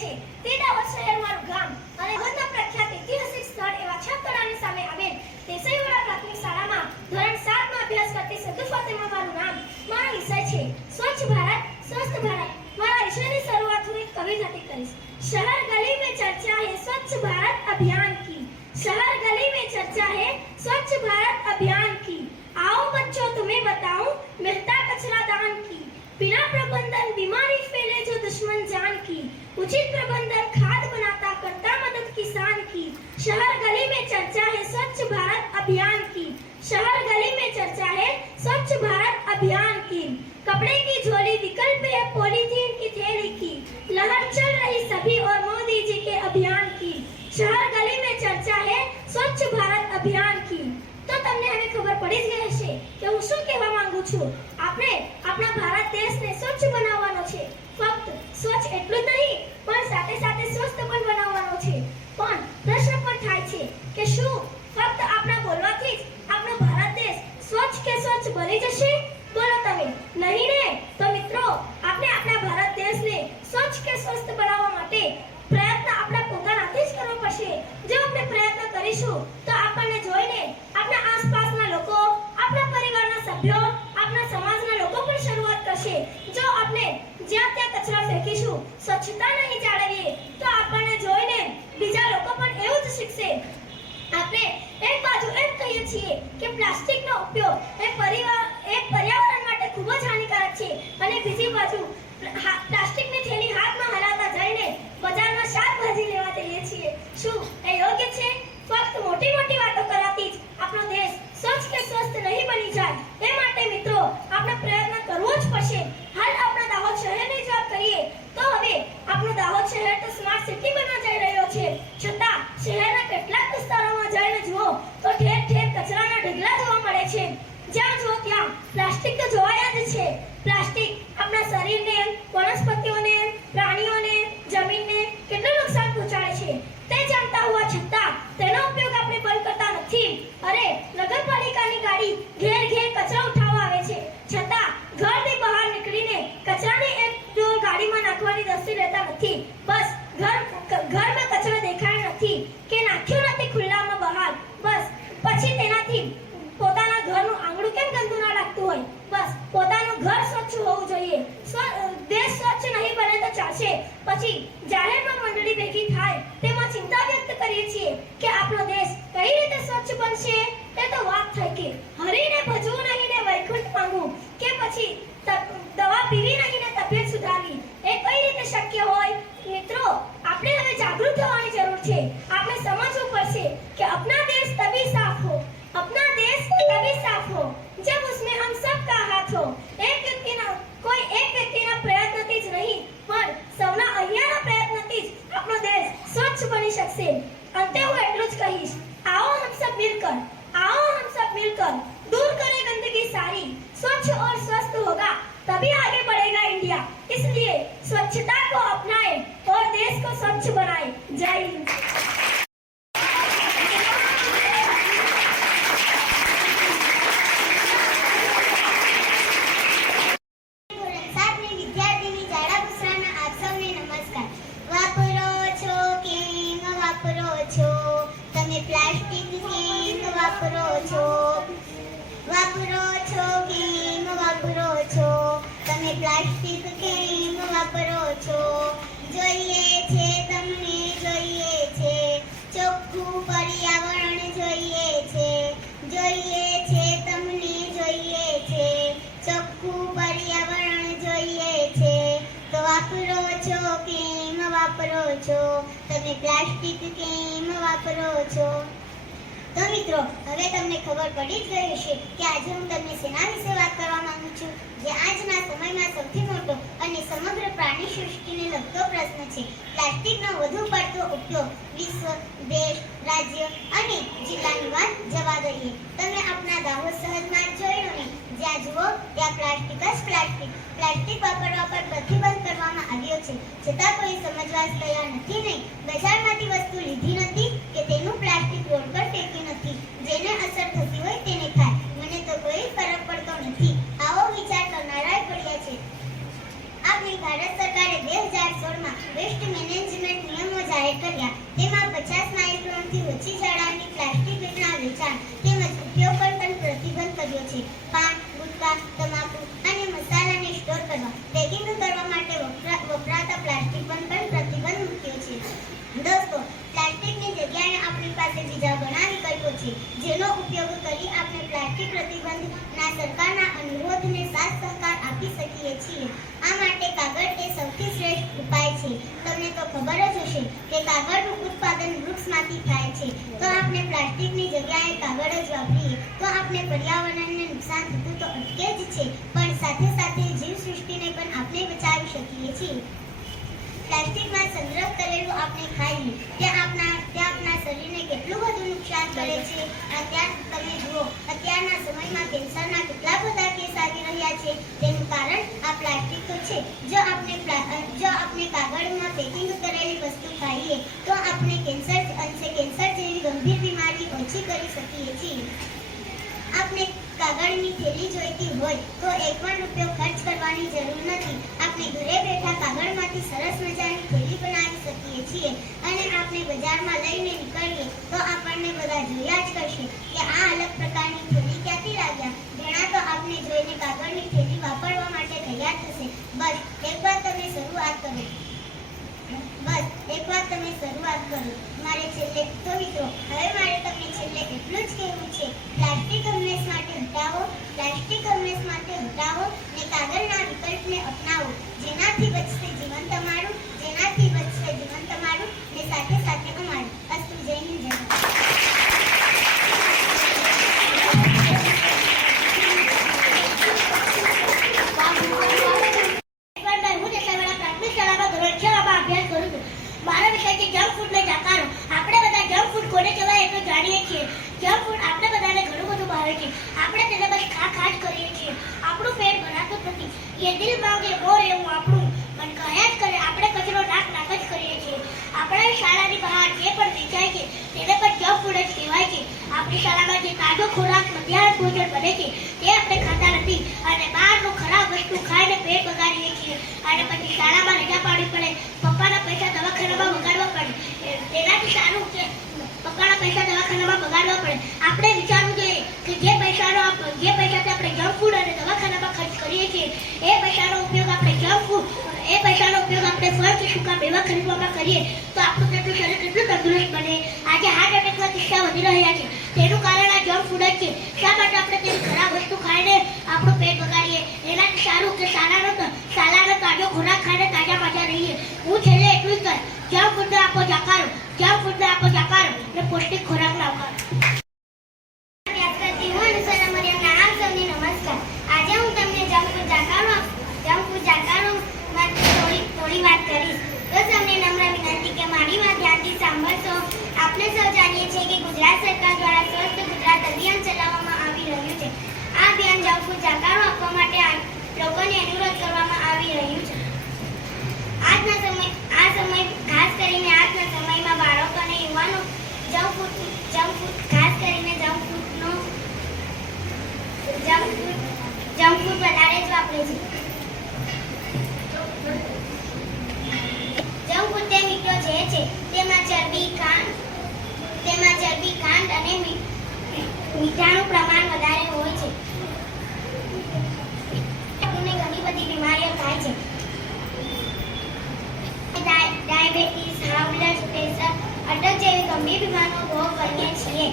છે તેડાવર શહેર મારું ગામ અને હદના પ્રખ્યાત ઐતિહાસિક સ્થળ એવા છાપરાની સામે આવેલ દેસાઈવાડા પ્રાથમિક શાળામાં ધોરણ 7 માં અભ્યાસ કરતી સદ્દુ ફાતિમા મારું નામ. મારો વિષય છે સ્વચ્છ ભારત સ્વસ્થ ભારત. મારા વિષયની શરૂઆત હું એક કવિતાથી કરીશ. शहर गली में चर्चा है स्वच्छ भारत अभियान की. शहर गली में चर्चा है स्वच्छ भारत अभियान की. आओ बच्चों तुम्हें बताऊं मेहता कचरा दान की. बिना प्रबंधन बीमारी फैले जो दुश्मन जान की. उचित प्रबंधन खाद बनाता करता मदद किसान की. शहर गली में चर्चा है स्वच्छ भारत अभियान की. शहर गली में चर्चा है स्वच्छ भारत अभियान की. कपड़े की झोली विकल्प है पॉलीथीन की थैली की. लहर चल रही सभी और मोदी जी के अभियान की. शहर गली में चर्चा है स्वच्छ भारत अभियान की. તો તમને હવે ખબર પડી જ ગઈ હશે કે હું શું કહેવા માંગુ છું. આપણે આપણા ભારત દેશને સ્વચ્છ બનાવવાનો છે. ફક્ત સ્વચ્છ એટલું જ નહીં પણ સાથે સાથે સ્વસ્થ પણ બનાવવાનો છે. પણ પ્રશ્ન પણ થાય છે કે શું ફક્ત આપણા બોલવાથી જ આપણો ભારત દેશ સ્વચ્છ કે સ્વચ્છ બની જશે? બોલો તમે. નહીં ને? તો મિત્રો આપણે આપણા ભારત દેશને સ્વચ્છ કે સ્વસ્થ બનાવવા માટે પ્રયત્ન આપણા પોતાનાથી જ કરવો પડશે. જો આપણે પ્રયત્ન કરીશું તો આપણને જોઈને આપણા આસપાસના લોકો, આપણા પરિવારના સભ્યો, આપણા સમાજના લોકો પણ શરૂઆત કરશે. જો આપણે જ્યાં ત્યાં કચરા ફેંકીશું, સ્વચ્છતા નહીં જાળવીએ તો આપણને જોઈને બીજા લોકો પણ એવું જ શીખશે. આપણે એક બાજુ એમ કહીએ છીએ કે પ્લાસ્ટિકનો ઉપયોગ એ પર્યાવરણ માટે ખૂબ જ હાનિકારક છે અને બીજી બાજુ પ્લાસ્ટિકની થેલી હાથમાં હલાવતા જઈને બજારમાં શાકભાજી લેવા જઈએ છીએ. શું એ યોગ્ય છે? ફક્ત મોટી મોટી વાતો કરવાથી જ આપણો દેશ સ્વચ્છ કે સ્વસ્થ નહીં બની જાય. એ માટે મિત્રો આપણે પ્રયત્ન કરવો જ પડશે. હાલ આપણા દાહોદ શહેરની જ વાત કરીએ તો હવે આપણું દાહોદ શહેર તો સ્માર્ટ સિટી બનવા જઈ રહ્યો છે. છતાં શહેરના કેટલાક વિસ્તારોમાં જઈને જુઓ તો ઠેર ઠેર કચરાના ઢગલા જોવા મળે છે. જ્યાં જુઓ ત્યાં પ્લાસ્ટિક તો જોવાયા જ છે. પ્લાસ્ટિક આપણા શરીરને, વનસ્પતિઓને, પ્રાણીઓને, જમીનને કેટલું નુકસાન પહોંચાડે છે તે જાણતા હોવા છતાં તેનો ઉપયોગ આપણે બંધ કરતા નથી. અરે નગરપાલિકાની ગાડી ઘેર ઘેર કચરો ઉઠાવવા આવે છે છતાં ઘરની બહાર નીકળીને કચરાની એક ગાડીમાં નાખવાની દસ્તી લેતા નથી. બસ ઘરમાં કચરો દેખાય નથી કે નાખ્યો નથી ખુલ્લામાં બહાર. બસ પછી તેનાથી પોતાના ઘરનું આંગણું કેમ ગંદુ ના લાગતું હોય. બસ પોતાનું ઘર સ્વચ્છ હોવું જોઈએ. દેશ સ્વચ્છ નહીં બને તો ચાલશે. પછી જાહેરમાં મંડળી ભેગી થાય તેમાં ચિંતા વ્યક્ત કરીએ છીએ કે આપણો દેશ કઈ રીતે સ્વચ્છ બનશે. તે તો વાત થઈ કે હરીને ભજવું નહીં ને વૈકુંઠ માંગવું કે પછી દવા પીવી નહીં ને તબિયત સુધારવી. એ કઈ રીતે શક્ય હોય? મિત્રો આપણે હવે જાગૃત થવાની જરૂર છે. આપણે સમજવું પડશે કે अपना देश तभी साफ हो, अपना देश तभी साफ हो जब उसमें हम सबका हाथ हो. કોઈ એક વ્યક્તિના પ્રયત્નથી જ નહીં પણ સૌના અહીંયાના પ્રયત્નથી જ આપણો દેશ સ્વચ્છ બની શકશે. અંતે હું એટલું જ કહીશ, आओ हम सब मिलकर दूर करें गंदगी सारी. स्वच्छ और स्वस्थ होगा तभी आगे बढ़ेगा इंडिया. इसलिए स्वच्छता को अपनाएं और देश को स्वच्छ बनाएं. जय हिंद. પ્લાસ્ટિક કેમ વાપરો છો કેમ વાપરો છો? તમે પ્લાસ્ટિક કેમ વાપરો છો? જોઈએ છે તમને જોઈએ છે ચોખ્ખું પર્યાવરણ જોઈએ છે તમને જોઈએ છે ચોખ્ખું પર્યાવરણ જોઈએ છે. તો વાપરો છો કેમ વાપરો છો? તમે પ્લાસ્ટિક કેમ વાપરો છો? તો મિત્રો હવે તમને ખબર પડી જ ગઈ હશે કે આજે હું તમને શેના વિશે વાત કરવા માંગુ છું જે આજના સમયમાં સૌથી મોટો અને સમગ્ર પ્રાણી સૃષ્ટિને લગતો પ્રશ્ન છે. પ્લાસ્ટિકનો વધુ પડતો ઉપયોગ વિશ્વ, દેશ, રાજ્ય અને જિલ્લાની વાત જવા દઈએ. તમે આપણા દાહોદ શહેરમાં જોયું ને, જ્યાં જુઓ ત્યાં પ્લાસ્ટિક જ પ્લાસ્ટિક. પ્લાસ્ટિક વાપરવા પર પ્રતિબંધ કરવામાં આવ્યો છે છતાં કોઈ સમજવા જ તૈયાર નથી. નહીં બજારમાંથી વસ્તુ લીધી નથી કે તેનું પ્લાસ્ટિક રોડ પર ફેંક્યું નથી. જેને અસર થતી હોય તેને થાય, મને તો કોઈ ફરક પડતો નથી. આવો વિચાર કરનારા પડ્યા છે. આપણી ભારત સરકારે 2016માં વેસ્ટ મેનેજમેન્ટ નિયમો જાહેર કર્યા. તેમાં 50 માઇક્રોનથી ઓછી જાડાઈની પ્લાસ્ટિકના વેચાણ તેમજ ઉપયોગ પર પણ પ્રતિબંધ કર્યો છે. પાન, ગુટકા, તમાકુ અને મસાલાને સ્ટોર કરવા, પેકિંગ કરવા માટે વપરાતા પ્લાસ્ટિક પર પણ પ્રતિબંધ મૂક્યો છે. દોસ્તો, પ્લાસ્ટિકની જગ્યાએ આપણી પાસે બીજા ઘણા વિકલ્પો છે, જેનો ઉપયોગ કરી આપણે પ્લાસ્ટિક પ્રતિબંધના સરકારના અનુરોધને સાથ સહકાર આપી શકીએ છીએ. આ માટે કાગળ એ સૌથી શ્રેષ્ઠ ઉપાય છે. તમને તો ખબર જ હશે કે કાગળનું ઉત્પાદન વૃક્ષમાંથી થાય છે. તો આપણે પ્લાસ્ટિકની જગ્યાએ કાગળ જ વાપરીએ તો આપણે પર્યાવરણને નુકસાન થતું તો અટકે જ છે, પણ સાથે સાથે જીવસૃષ્ટિને પણ આપણે બચાવી શકીએ છીએ. પ્લાસ્ટિકમાં સંગ્રહ કરેલું આપણે ખાઈએ ત્યાં આપણા શરીરને કેટલું બધું નુકસાન કરે છે. તમે જુઓ, અત્યારના સમયમાં કેન્સરના કેટલા બધા કેસ આવી રહ્યા છે. તેનું કારણ આ પ્લાસ્ટિક તો છે. જો આપણે કાગળમાં પેકિંગ કરેલી વસ્તુ ખાઈએ તો આપણે કેન્સર જેવી ગંભીર બીમારી ઓછી કરી શકીએ છીએ. આપણે કાગળની થેલી જોઈતી હોય તો એક પણ રૂપિયો ખર્ચ કરવાની જરૂર નથી. આપણે ઘરે બેઠા કાગળમાંથી સરસ મજાની થેલી બનાવી શકીએ છીએ અને આપણે બજારમાં લઈને નીકળીએ તો આપણને બધા જોયા જ કરશે કે આ અલગ પ્રકારની થેલી ક્યાંથી લાવ્યા. ઘણા તો આપણે જોઈને કાગળની થેલી વાપરવા માટે તૈયાર થશે. બસ એકવાર તમે શરૂઆત કરો. મારે છેલ્લે તો મિત્રો, હવે મારે તમને છેલ્લે એટલું જ કહેવું છે, પ્લાસ્ટિક હંમેશ માટે હટાવો ને કાગળના વિકલ્પને અપનાવો. જેનાથી બચશે જીવન તમારું ને સાથે સાથે અમારું. અસ્તુ. જય હિન્દ, જય ભારત. મારો વિષય છે જંક ફૂડ ને જાકારો. આપણે બધા જંક ફૂડ કોને કહેવાય એ તો જાણીએ છીએ. જંક ફૂડ આપણે બધાને ઘણું બધું ભાવે છે. આપણે તેને બસ ખા જ કરીએ છીએ. આપણું પેટ ભરાતું જ નથી. એ દિલ માંગે વો રહેવું આપણું પણ કહ્યા જ કરે. આપણે કચરો નાક જ કરીએ છીએ. આપણા શાળાની બહાર જે પણ વેચાય છે તેને પણ જંક ફૂડ જ કહેવાય છે. આપણી શાળામાં જે તાજો ખોરાક મધ્યાહન ભોજન બને છે તે આપણે ખાતા નથી અને બહારનું ખરાબ વસ્તુ ખાઈને પેટ બગાડીએ છીએ અને પછી શાળામાં રજા પાડવી પડે. પપ્પાના પૈસા દવાખાનામાં બગાડવા પડે. તેનાથી સારું કે પપ્પાના પૈસા દવાખાનામાં બગાડવા પડે. આપણે વિચારવું જોઈએ કે જે પૈસાથી આપણે જંક ફૂડ અને દવાખાનામાં ખર્ચ કરીએ છીએ એ પૈસાનો ઉપયોગ આપણે ફળ કે સૂકા મેવા ખરીદવામાં કરીએ તો આપણું શરીર કેટલું તંદુરસ્ત બને. આજે હાર્ટ એટેકના કિસ્સા વધી રહ્યા છે. તેનું કારણ આ જંક ફૂડ જ છે. શા માટે આપણે તેની ખરાબ વસ્તુ ખાઈને આપણું પેટ બગાડીએ? એનાથી સારું કે શાળાનો તાજો ખોરાક ખાઈને તાજા રહીએ. હું છેલ્લે એટલું જ કહું, જંક ફૂડને આપો જાકારો ને પૌષ્ટિક ખોરાક લાવવાનો. નમસ્કાર. આજે હું તમને જંક ફૂડ જાકારો માટે થોડી વાત કરીશ. તો તમને નમ્ર વિનંતી કે મારી વાત ધ્યાનથી સાંભળશો. આપણે સૌ જાણીએ છીએ કે ગુજરાત સરકાર દ્વારા સ્વસ્થ ગુજરાત અભિયાન ચલાવવામાં આવી રહ્યું છે. આ અભિયાન જંક ફૂડ જાકારો આપવા માટે લોકોને અનુરોધ કરવામાં આવી રહ્યું છે. ખાસ કરીને આજના સમયમાં બાળકો અને યુવાનો જંક ફૂડ વધારે જ વાપરે છે. જંક ફૂડ તે મીઠો જે છે તેમાં ચરબી, ખાંડ અને મીઠાનું પ્રમાણ વધારે હોય છે. ઘણી બધી બીમારીઓ થાય છે. ડાયાબિટીસ, હાઈ બ્લડ પ્રેશર, અટક જેવી ગંભીર બીમારીનો ભોગ બનીએ છીએ.